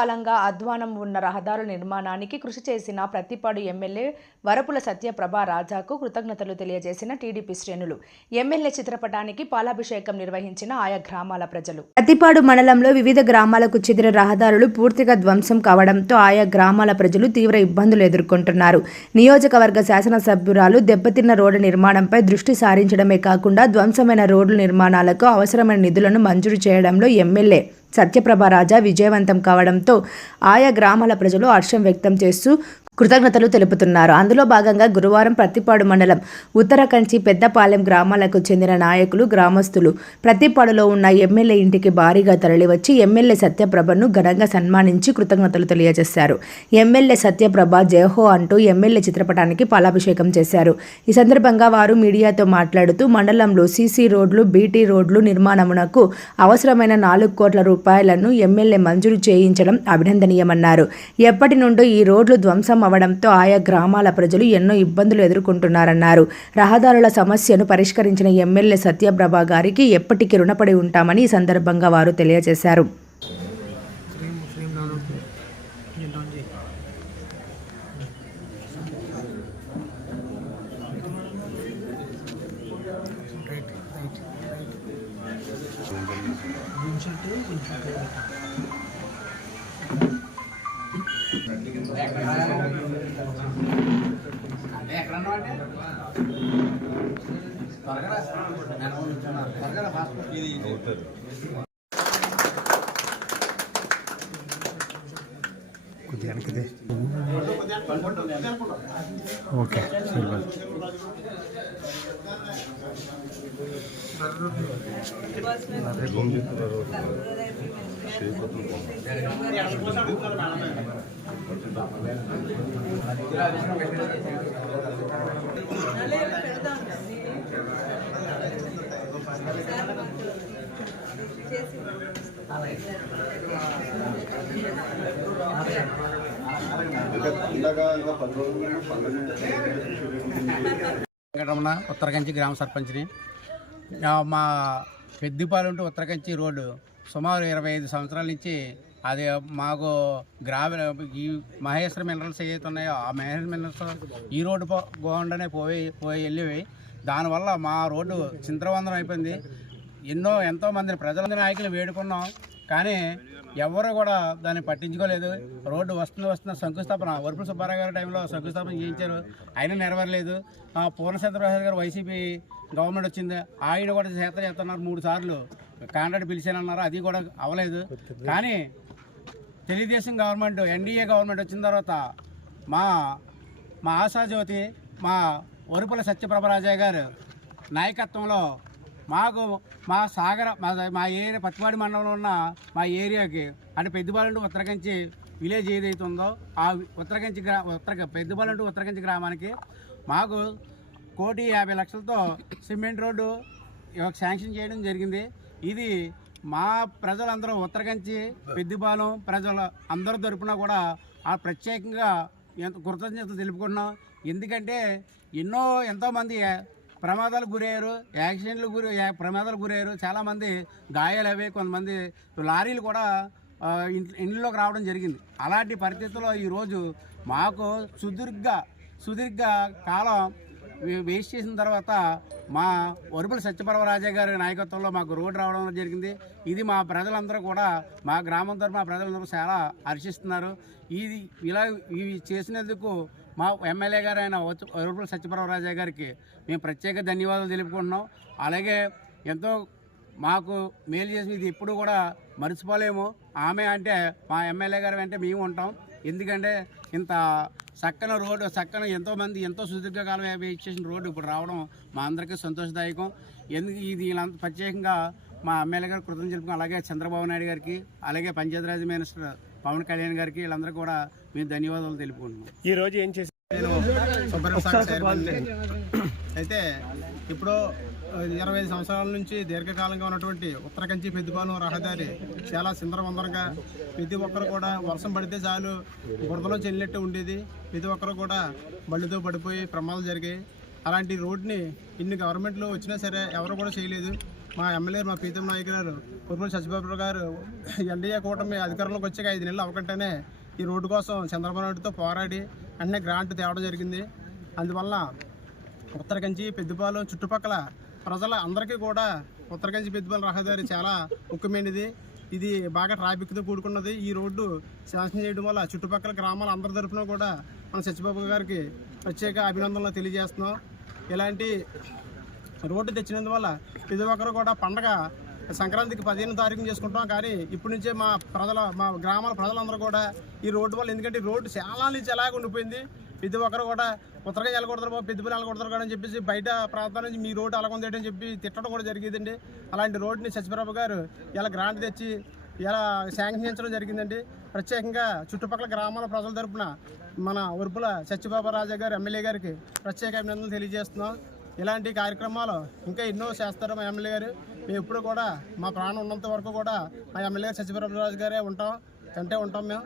కాలంగా అధ్వానం ఉన్న రహదారుల నిర్మాణానికి కృషి చేసిన ప్రతిపాడు ఎమ్మెల్యే వరపుల సత్యప్రభ రాజాకు కృతజ్ఞతలు తెలియజేసిన టీడీపీ శ్రేణులు. ఎమ్మెల్యే చిత్రపటానికి పాలాభిషేకం నిర్వహించిన ఆయా గ్రామాల ప్రజలు. ప్రతిపాడు మండలంలో వివిధ గ్రామాలకు చెందిన రహదారులు పూర్తిగా ధ్వంసం కావడంతో ఆయా గ్రామాల ప్రజలు తీవ్ర ఇబ్బందులు ఎదుర్కొంటున్నారు. నియోజకవర్గ శాసనసభ్యురాలు దెబ్బతిన్న రోడ్డు నిర్మాణంపై దృష్టి సారించడమే కాకుండా ధ్వంసమైన రోడ్ల నిర్మాణాలకు అవసరమైన నిధులను మంజూరు చేయడంలో ఎమ్మెల్యే సత్యప్రభ రాజా విజయవంతం కావడంతో ఆయా గ్రామాల ప్రజలు హర్షం వ్యక్తం చేస్తూ కృతజ్ఞతలు తెలుపుతున్నారు. అందులో భాగంగా గురువారం ప్రతిపాడు మండలం ఉత్తరకంచి పెద్దపాలెం గ్రామాలకు చెందిన నాయకులు గ్రామస్తులు ప్రతిపాడులో ఉన్న ఎమ్మెల్యే ఇంటికి భారీగా తరలివచ్చి ఎమ్మెల్యే సత్యప్రభను ఘనంగా సన్మానించి కృతజ్ఞతలు తెలియజేశారు. ఎమ్మెల్యే సత్యప్రభ జయహో అంటూ ఎమ్మెల్యే చిత్రపటానికి పాలాభిషేకం చేశారు. ఈ సందర్భంగా వారు మీడియాతో మాట్లాడుతూ మండలంలో సీసీ రోడ్లు బీటీ రోడ్లు నిర్మాణమునకు అవసరమైన నాలుగు కోట్ల రూపాయలను ఎమ్మెల్యే మంజూరు చేయించడం అభినందనీయమన్నారు. ఎప్పటి నుండో ఈ రోడ్లు ధ్వంసం అవడంతో ఆయా గ్రామాల ప్రజలు ఎన్నో ఇబ్బందులు ఎదుర్కొంటున్నారన్నారు. రహదారుల సమస్యను పరిష్కరించిన ఎమ్మెల్యే సత్యప్రభ గారికి ఎప్పటికీ రుణపడి ఉంటామని ఈ సందర్భంగా వారు తెలియజేశారు. ఫ్రేమ్ ఫ్రేమ్ డౌన్ అవుతుంది వెంకటరమణ ఉత్తరకంచి గ్రామ సర్పంచ్ని. మా పెద్దిపాలెంటు ఉత్తరకంచి రోడ్డు సుమారు ఇరవై ఐదు సంవత్సరాల నుంచి అది మాకు గ్రామీణ ఈ మహేశ్వర మినరల్స్ ఏవైతే ఉన్నాయో ఆ మహేశ్వర మినరల్స్ ఈ రోడ్డు గోండానే పోయి పోయి వెళ్ళేవి. దానివల్ల మా రోడ్డు చింతవందనం అయిపోయింది. ఎన్నో ఎంతోమందిని ప్రజలందరి నాయకులు వేడుకున్నాం. కానీ ఎవరు కూడా దాన్ని పట్టించుకోలేదు. రోడ్డు వస్తుంది వస్తున్న శంకుస్థాపన. వరుపుల సుబ్బారావు గారి టైంలో శంకుస్థాపన చేయించారు. ఆయన నెరవేరలేదు. ఆ గారు వైసీపీ గవర్నమెంట్ వచ్చింది. ఆయన కూడా చేత చేస్తున్నారు మూడు సార్లు. కాంట్రాక్ట్ పిలిచానన్నారు. అది కూడా అవ్వలేదు. కానీ తెలుగుదేశం గవర్నమెంట్ ఎన్డీఏ గవర్నమెంట్ వచ్చిన తర్వాత మా మా ఆశాజ్యోతి మా వరుపుల సత్యప్రభరాజయ్య గారు నాయకత్వంలో మాకు మా సాగర మా మా ఏరియా పత్తిపాడి మండలంలో ఉన్న మా ఏరియాకి అంటే పెద్దపాలెండు ఉత్తరకంచి విలేజ్ ఏదైతే ఉందో ఆ ఉత్తరకంచి గ్రా ఉత్తర పెద్దపాలెండు ఉత్తరకంచి గ్రామానికి మాకు కోటి యాభై లక్షలతో సిమెంట్ రోడ్డు శాంక్షన్ చేయడం జరిగింది. ఇది మా ప్రజలందరూ ఉత్తరకంచి పెద్దిపాలెం ప్రజలు అందరి తరపున కూడా ఆ ప్రత్యేకంగా ఎంత కృతజ్ఞతలు తెలుపుకుంటున్నాం. ఎందుకంటే ఎన్నో ఎంతోమంది ప్రమాదాలకు గురయ్యారు యాక్సిడెంట్లు గురి ప్రమాదాలు ప్రమాదాలకు గురయ్యారు చాలామంది గాయాలు అవి కొంతమంది లారీలు కూడా ఇంట్లోకి రావడం జరిగింది. అలాంటి పరిస్థితుల్లో ఈరోజు మాకు సుదీర్ఘ సుదీర్ఘ కాలం వేస్ట్ చేసిన తర్వాత మా వరుపుల సత్యపరవరాజా గారి నాయకత్వంలో మాకు రోడ్డు రావడం జరిగింది. ఇది మా ప్రజలందరూ కూడా మా గ్రామం తరఫున మా ప్రజలందరూ చాలా హర్షిస్తున్నారు. ఇది ఇలా ఇవి చేసినందుకు మా ఎమ్మెల్యే గారు అయిన వచ- వరుపుల సత్యపరవరాజా గారికి మేము ప్రత్యేక ధన్యవాదాలు తెలుపుకుంటున్నాం. అలాగే ఎంతో మాకు మేలు చేసిన ఇది ఎప్పుడు కూడా మర్చిపోలేము. ఆమె అంటే మా ఎమ్మెల్యే గారు అంటే మేము ఉంటాం. ఎందుకంటే ఇంత చక్కని రోడ్డు చక్కని ఎంతోమంది ఎంతో సుదీర్ఘకాలం చేసిన రోడ్డు ఇప్పుడు రావడం మా అందరికీ సంతోషదాయకం. ఎందుకు ఇది వీళ్ళంత ప్రత్యేకంగా మా ఎమ్మెల్యే గారు కృతజ్ఞతలు తెలుపుకున్నాం అలాగే చంద్రబాబు నాయుడు గారికి అలాగే పంచాయతీరాజ్ మినిస్టర్ పవన్ కళ్యాణ్ గారికి వీళ్ళందరూ కూడా మేము ధన్యవాదాలు తెలుపుకుంటున్నాం. ఈ రోజు ఏం చేసి నేను చైర్మన్ని. అయితే ఇప్పుడు ఇరవై ఐదు సంవత్సరాల నుంచి దీర్ఘకాలంగా ఉన్నటువంటి ఉత్తరకంచి పెద్దపాలెం రహదారి చాలా సిందరవందరగా ప్రతి ఒక్కరు కూడా వర్షం పడితే చాలు బురదలో చెల్లినట్టు ఉండేది. ప్రతి ఒక్కరు కూడా బళ్ళుతో పడిపోయి ప్రమాదాలు జరిగాయి. అలాంటి రోడ్ని ఇన్ని గవర్నమెంట్లు వచ్చినా సరే ఎవరు కూడా చేయలేదు. మా ఎమ్మెల్యే మా ప్రీతం నాయక్ గారు ఉర్మూల సత్యబాబు గారు ఎన్డీఏ కూటమి అధికారంలోకి వచ్చాక ఐదు నెలలు అవ్వకంటేనే ఈ రోడ్డు కోసం చంద్రబాబు నాయుడుతో పోరాడి వెంటనే గ్రాంట్ తేవడం జరిగింది. అందువల్ల ఉత్తరకంచి పెద్దపాలెం చుట్టుపక్కల ప్రజల అందరికీ కూడా ఉత్తరకంచి పెద్దపాలెం రహదారి చాలా ముఖ్యమైనది. ఇది బాగా ట్రాఫిక్తో కూడుకున్నది. ఈ రోడ్డు శాంక్షన్ చేయడం వల్ల చుట్టుపక్కల గ్రామాల అందరి తరఫున కూడా మన సత్యబాబు గారికి ప్రత్యేక అభినందనలు తెలియజేస్తున్నాం. ఇలాంటి రోడ్డు తెచ్చినందువల్ల ప్రతి ఒక్కరు కూడా పండగ సంక్రాంతికి పదిహేను తారీఖున చేసుకుంటాం కానీ ఇప్పటి నుంచే మా ప్రజల మా గ్రామాల ప్రజలందరూ కూడా ఈ రోడ్డు వల్ల ఎందుకంటే రోడ్డు చాలా నుంచి ఎలాగ ఉండిపోయింది. ప్రతి ఒక్కరు కూడా ఉత్తరగా వెళ్ళకూడదు బాబు పెద్దపల్లి వెళ్ళకూడదు కూడా అని చెప్పేసి బయట ప్రాంతాల నుంచి మీ రోడ్డు అలాగ ఉందేటని చెప్పి తిట్టడం కూడా జరిగిందండి. అలాంటి రోడ్డుని సత్యప్రభు గారు ఇలా గ్రాంట్ తెచ్చి ఇలా శాంక్షించడం జరిగిందండి. ప్రత్యేకంగా చుట్టుపక్కల గ్రామాల ప్రజల తరపున మన ఉరుపుల సత్యబాబరాజా గారు ఎమ్మెల్యే గారికి ప్రత్యేక అభినందనలు తెలియజేస్తున్నాం. ఇలాంటి కార్యక్రమాలు ఇంకా ఎన్నో చేస్తారు మా ఎమ్మెల్యే గారు. మేము ఎప్పుడు కూడా మా ప్రాణం ఉన్నంత వరకు కూడా మా ఎమ్మెల్యే సత్యప్రభరాజు గారే ఉంటాం అంటే ఉంటాం మేము.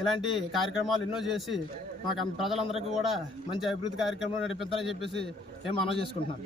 ఇలాంటి కార్యక్రమాలు ఎన్నో చేసి మాకు ప్రజలందరికీ కూడా మంచి అభివృద్ధి కార్యక్రమాలు నడిపించాలని చెప్పేసి మేము మనం చేసుకుంటున్నాం.